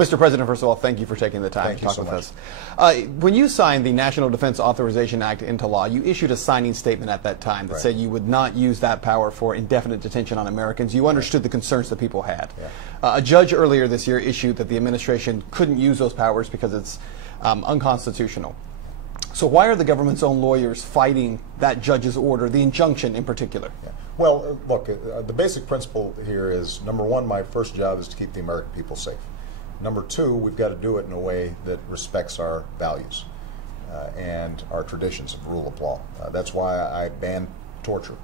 Mr. President, first of all, thank you for taking the time to talk with us. When you signed the National Defense Authorization Act into law, you issued a signing statement at that time that said you would not use that power for indefinite detention on Americans. You understood the concerns that people had. A judge earlier this year issued that the administration couldn't use those powers because it's unconstitutional. So why are the government's own lawyers fighting that judge's order, the injunction in particular? Well, look, the basic principle here is, number one, my first job is to keep the American people safe. Number two, we've got to do it in a way that respects our values and our traditions of rule of law. That's why I ban torture.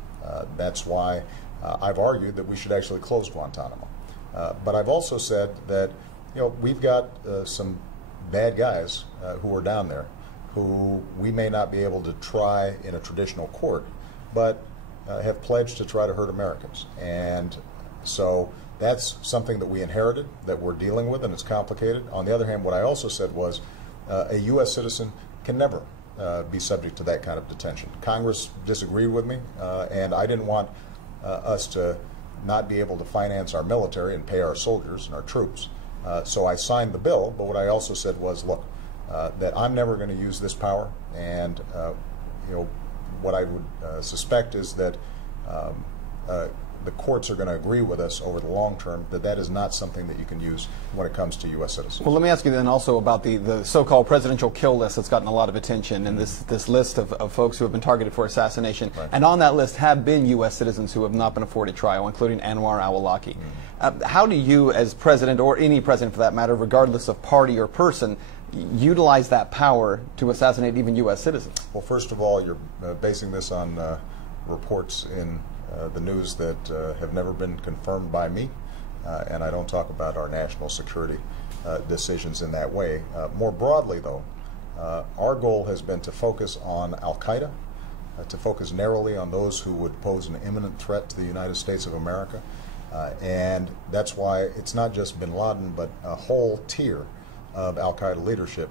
That's why I've argued that we should actually close Guantanamo. But I've also said that, you know, we've got some bad guys who are down there who we may not be able to try in a traditional court, but have pledged to try to hurt Americans. And so that's something that we inherited, that we're dealing with, and it's complicated. On the other hand, what I also said was a U.S. citizen can never be subject to that kind of detention. Congress disagreed with me, and I didn't want us to not be able to finance our military and pay our soldiers and our troops. So I signed the bill, but what I also said was, look, that I'm never going to use this power, and you know, what I would suspect is that the courts are going to agree with us over the long term that that is not something that you can use when it comes to U.S. citizens. Well, let me ask you then also about the so-called presidential kill list that's gotten a lot of attention, and this list of folks who have been targeted for assassination. And on that list have been U.S. citizens who have not been afforded trial, including Anwar al-Awlaki. How do you, as president, or any president for that matter, regardless of party or person, utilize that power to assassinate even U.S. citizens? Well, first of all, you're basing this on reports in the news that have never been confirmed by me, and I don't talk about our national security decisions in that way. More broadly, though, our goal has been to focus on al-qaeda, to focus narrowly on those who would pose an imminent threat to the United States of America, and that's why it's not just bin Laden, but a whole tier of al-qaeda leadership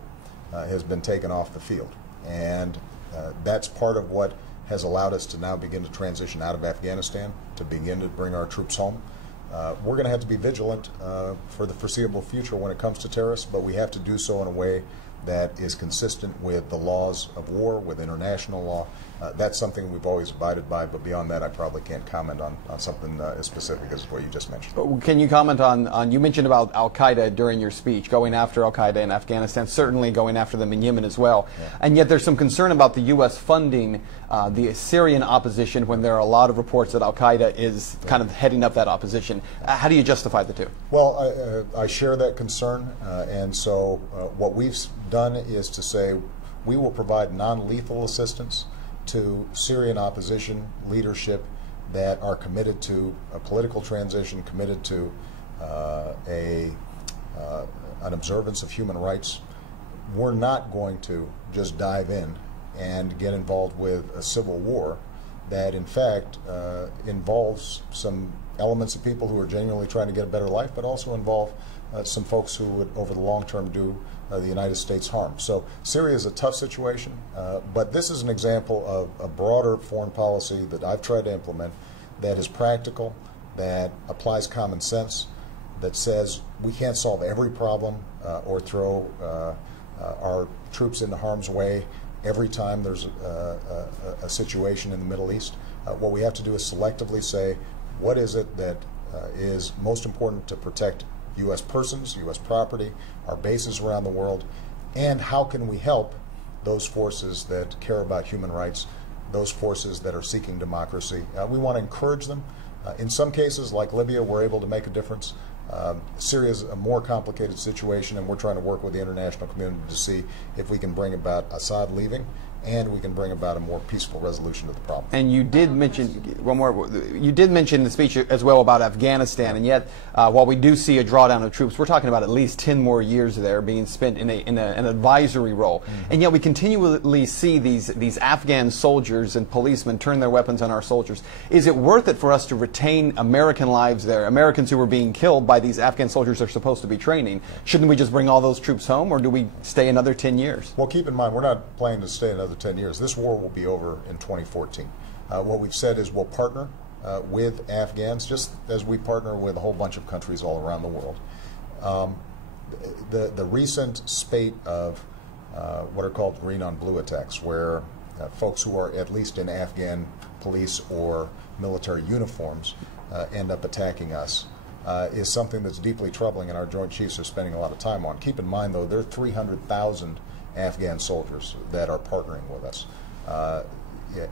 has been taken off the field. And that's part of what has allowed us to now begin to transition out of Afghanistan, to begin to bring our troops home. We're going to have to be vigilant for the foreseeable future when it comes to terrorists, but we have to do so in a way that is consistent with the laws of war, with international law. That's something we've always abided by, but beyond that I probably can't comment on something as specific as what you just mentioned. Can you comment on you mentioned about al-Qaeda during your speech, going after al-Qaeda in Afghanistan, certainly going after them in Yemen as well, and yet there's some concern about the U.S. funding the Syrian opposition when there are a lot of reports that al-Qaeda is kind of heading up that opposition. How do you justify the two? Well, I share that concern, and so what we've done is to say we will provide non-lethal assistance to Syrian opposition leadership that are committed to a political transition, committed to an observance of human rights. We're not going to just dive in and get involved with a civil war that in fact involves some elements of people who are genuinely trying to get a better life, but also involve some folks who would over the long term do the United States harm. So Syria is a tough situation, but this is an example of a broader foreign policy that I've tried to implement that is practical, that applies common sense, that says we can't solve every problem or throw our troops into harm's way every time there's a situation in the Middle East. What we have to do is selectively say, what is it that is most important to protect U.S. persons, U.S. property, our bases around the world, and how can we help those forces that care about human rights, those forces that are seeking democracy. We want to encourage them. In some cases, like Libya, we're able to make a difference. Syria is a more complicated situation, and we're trying to work with the international community to see if we can bring about Assad leaving, and we can bring about a more peaceful resolution of the problem. And you did mention one more. You did mention in the speech as well about Afghanistan, and yet while we do see a drawdown of troops, we're talking about at least 10 more years there being spent in an advisory role. And yet we continually see these Afghan soldiers and policemen turn their weapons on our soldiers. Is it worth it for us to retain American lives there, Americans who are being killed by these Afghan soldiers they're supposed to be training? Shouldn't we just bring all those troops home, or do we stay another 10 years? Well, keep in mind, we're not planning to stay another 10 years. This war will be over in 2014. What we've said is we'll partner with Afghans, just as we partner with a whole bunch of countries all around the world. the recent spate of what are called green on blue attacks, where folks who are at least in Afghan police or military uniforms end up attacking us, is something that's deeply troubling, and our Joint Chiefs are spending a lot of time on. Keep in mind, though, there are 300,000 Afghan soldiers that are partnering with us.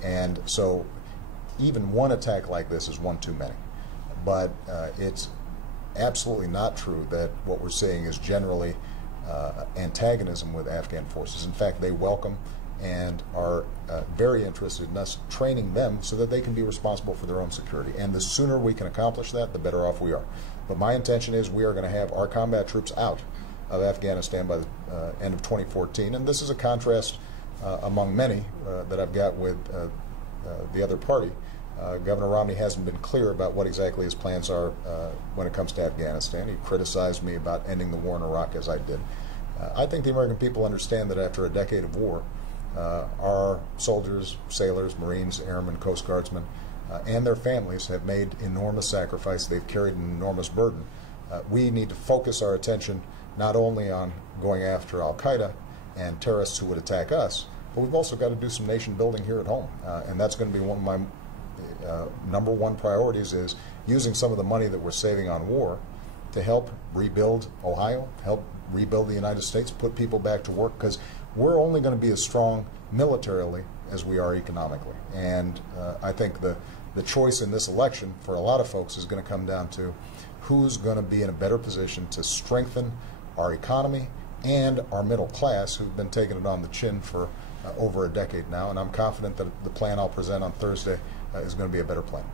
And so even one attack like this is one too many. But it's absolutely not true that what we're seeing is generally antagonism with Afghan forces. In fact, they welcome and are very interested in us training them so that they can be responsible for their own security. And the sooner we can accomplish that, the better off we are. But my intention is we are going to have our combat troops out of Afghanistan by the end of 2014. And this is a contrast among many that I've got with the other party. Governor Romney hasn't been clear about what exactly his plans are when it comes to Afghanistan. He criticized me about ending the war in Iraq, as I did. I think the American people understand that after a decade of war, our soldiers, sailors, Marines, airmen, Coast Guardsmen, and their families have made enormous sacrifice. They've carried an enormous burden. We need to focus our attention not only on going after al-qaeda and terrorists who would attack us, but we've also got to do some nation building here at home. And that's going to be one of my number one priorities, is using some of the money that we're saving on war to help rebuild Ohio, help rebuild the United States, put people back to work, because we're only going to be as strong militarily as we are economically. And I think the choice in this election for a lot of folks is going to come down to who's going to be in a better position to strengthen our economy and our middle class, who've been taking it on the chin for over a decade now. And I'm confident that the plan I'll present on Thursday is going to be a better plan.